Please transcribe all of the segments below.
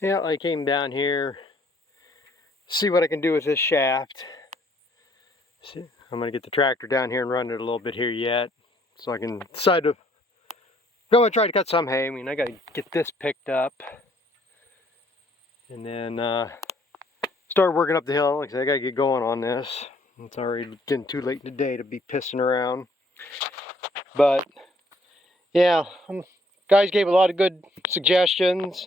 Yeah, I came down here, see what I can do with this shaft. See, I'm gonna get the tractor down here and run it a little bit here yet, so I can decide to. I'm gonna try to cut some hay. I mean, I gotta get this picked up, and then start working up the hill. Like I said, I gotta get going on this. It's already getting too late in the day to be pissing around. But yeah, guys gave a lot of good suggestions,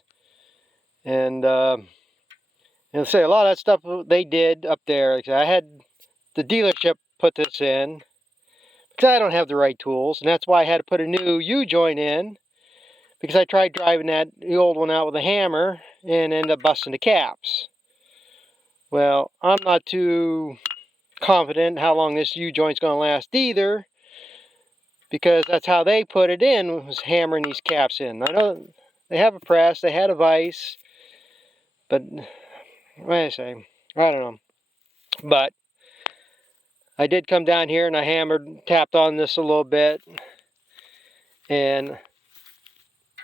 and say a lot of that stuff they did up there. Like I had the dealership put this in because I don't have the right tools, and that's why I had to put a new U-joint in, because I tried driving the old one out with a hammer and ended up busting the caps. Well, I'm not too confident how long this U-joint's going to last either, because that's how they put it in, was hammering these caps in. I know they have a press, they had a vise, but what do I say? I don't know. But I did come down here and I tapped on this a little bit, and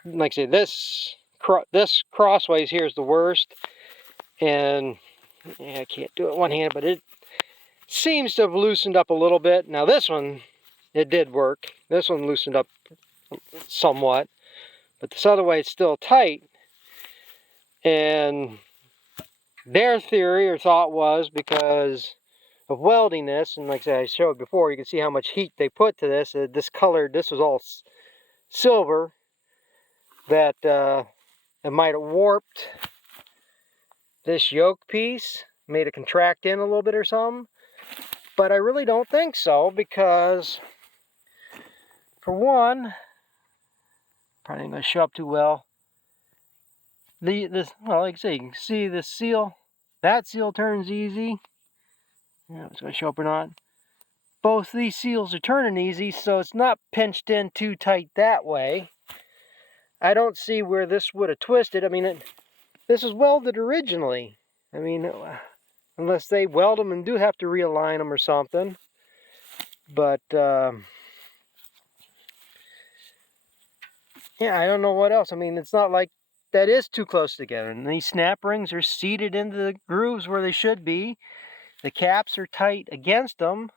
like I say, this crossways here is the worst, and yeah, I can't do it one-handed, but it seems to have loosened up a little bit. Now this one, it did work. This one loosened up somewhat, but this other way it's still tight. And their theory or thought was because of welding this, and like I said, I showed before, you can see how much heat they put to this. This was all silver, that it might have warped this yoke piece, made it contract in a little bit or something. But I really don't think so, because for one, probably not going to show up too well. Well, like I say, you can see the seal. That seal turns easy. I don't know if it's going to show up or not. Both these seals are turning easy, so it's not pinched in too tight that way. I don't see where this would have twisted. I mean, this was welded originally. I mean, unless they weld them and do have to realign them or something. But yeah, I don't know what else. I mean, it's not like that is too close together. And these snap rings are seated into the grooves where they should be. The caps are tight against them.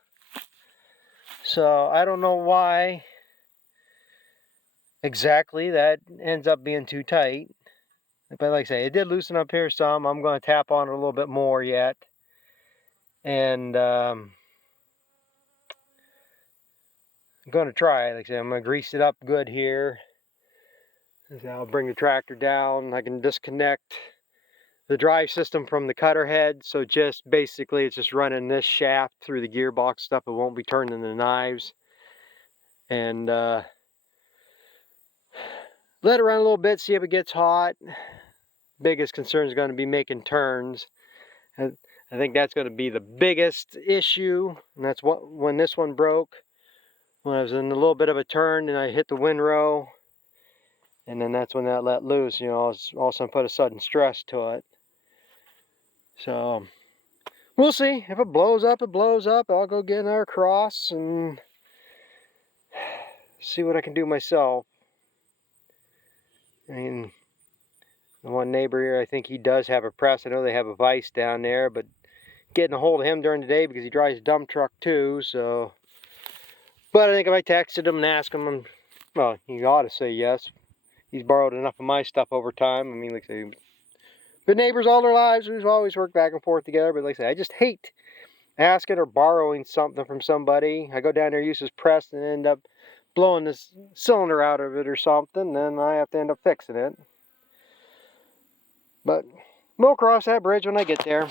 So I don't know why exactly that ends up being too tight. But like I say, it did loosen up here some. I'm going to tap on it a little bit more yet. And I'm going to try. Like I say, I'm going to grease it up good here. I'll bring the tractor down. I can disconnect the drive system from the cutter head. So just basically it's just running this shaft through the gearbox stuff. It won't be turning the knives. And let it run a little bit, see if it gets hot. Biggest concern is going to be making turns. And I think that's going to be the biggest issue. And that's when this one broke. When I was in a little bit of a turn and I hit the windrow. And then that's when that let loose. You know, all of a sudden put a sudden stress to it. So we'll see. If it blows up, it blows up. I'll go get another cross and see what I can do myself. I mean, the one neighbor here, I think he does have a press. I know they have a vise down there, but getting a hold of him during the day because he drives a dump truck too, so. But I think if I texted him and asked him, well, he ought to say yes. He's borrowed enough of my stuff over time. I mean, like I say, been neighbors all their lives. We've always worked back and forth together, but like I say, I just hate asking or borrowing something from somebody. I go down there, use his press, and end up blowing this cylinder out of it or something, then I have to end up fixing it. But we'll cross that bridge when I get there.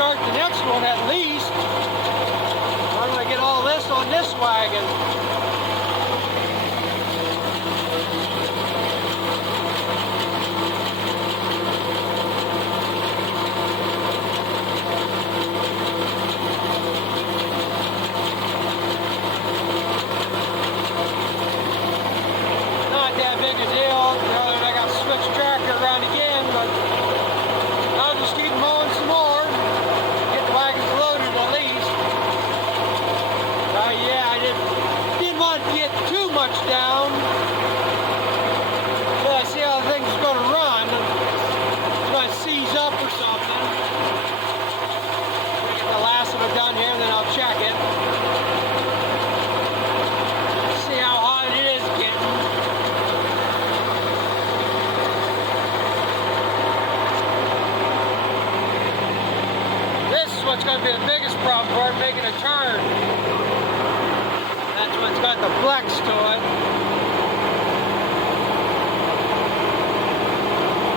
start the next one at least. How do I get all this on this wagon? Not that big a deal. I got to switch tractor around again, but I'll just keep mowing some more. Get the wagons loaded at least. Yeah, I didn't want to get too much down. But I see how the thing's going to run. It's going to seize up or something. Get the last of it done here, and then I'll check it. See how hot it is getting. This is what's going to be the biggest problem for it, making a turn. That's what's got the flex to it.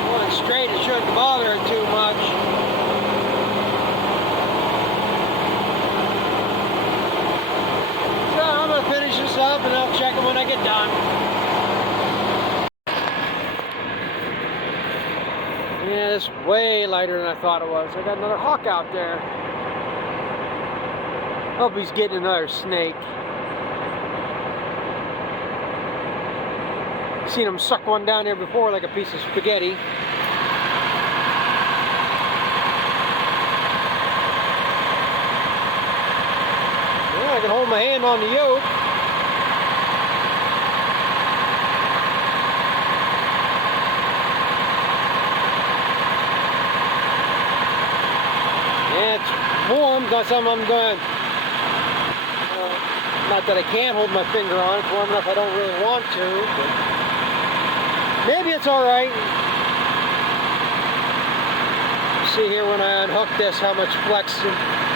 Going straight, it shouldn't bother it too much. So I'm going to finish this up and I'll check it when I get done. Yeah, it's way lighter than I thought it was. I got another hawk out there. Hope he's getting another snake. Seen him suck one down there before like a piece of spaghetti. Yeah, I can hold my hand on the yoke. Yeah, it's warm, got some I'm going. Not that I can't hold my finger on it, it's warm enough I don't really want to, but maybe it's alright. See here when I unhook this how much flex,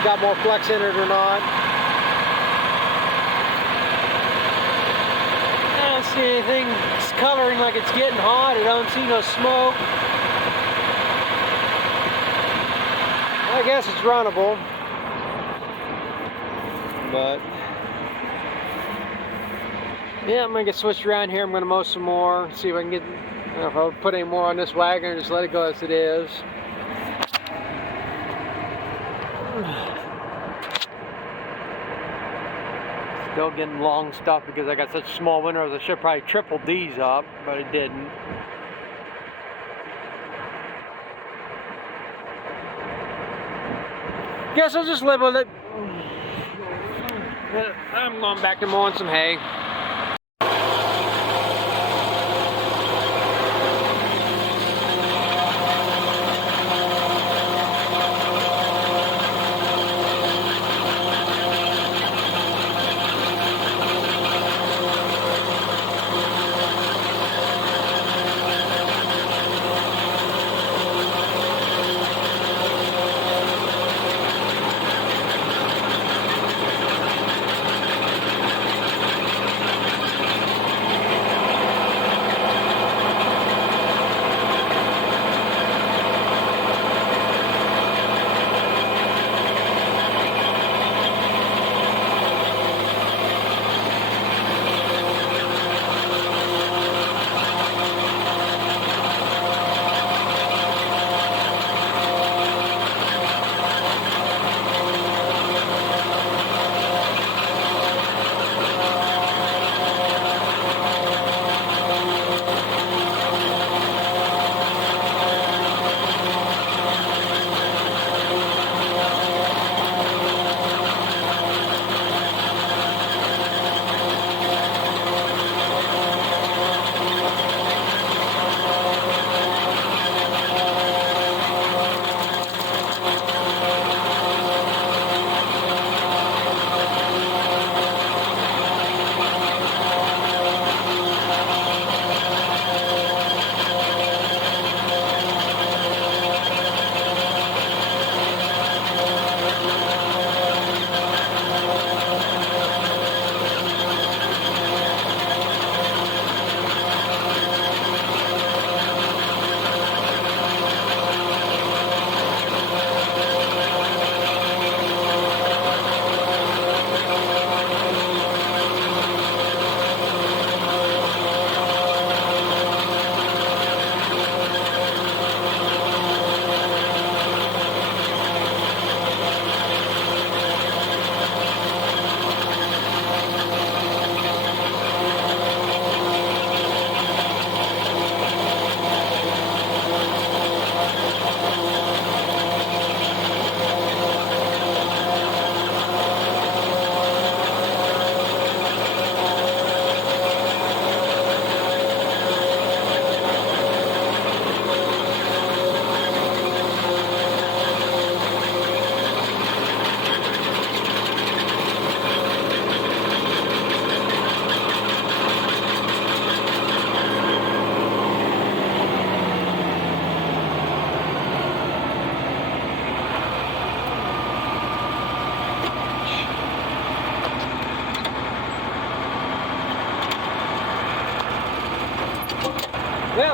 got more flex in it or not. I don't see anything coloring like it's getting hot. I don't see no smoke. I guess it's runnable, but yeah, I'm gonna get switched around here. I'm gonna mow some more, see if I can get, if I'll put any more on this wagon or just let it go as it is. Still getting long stuff because I got such small windows. I should probably triple these up, but I didn't. Guess I'll just live with it. I'm going back to mowing some hay.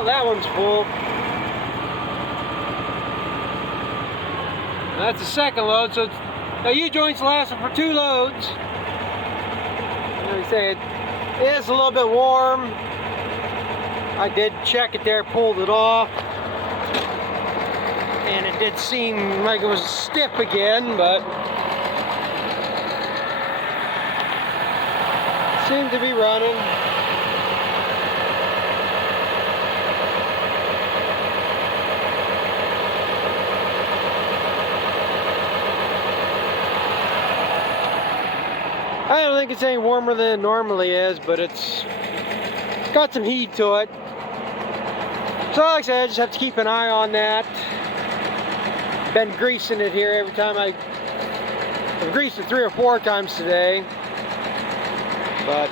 Well, that one's full. That's the second load, so now U-joints lasting for 2 loads. Like I say, it is a little bit warm. I did check it there, pulled it off, and it did seem like it was stiff again, but it seemed to be running. I don't think it's any warmer than it normally is, but it's got some heat to it. So like I said, I just have to keep an eye on that. Been greasing it here every time I've greased it 3 or 4 times today. But,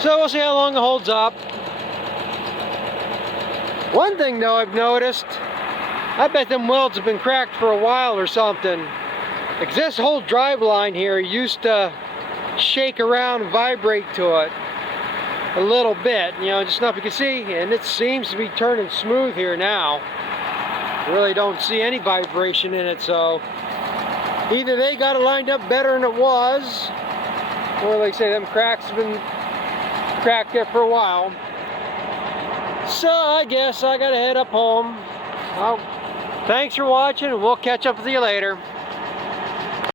so we'll see how long it holds up. One thing though I've noticed, I bet them welds have been cracked for a while or something. Because this whole drive line here used to shake around and vibrate to it a little bit, you know, just enough you can see, and it seems to be turning smooth here now. Really don't see any vibration in it, so either they got it lined up better than it was, or like I say, them cracks have been cracked there for a while. So I guess I gotta head up home. Well, thanks for watching, and we'll catch up with you later.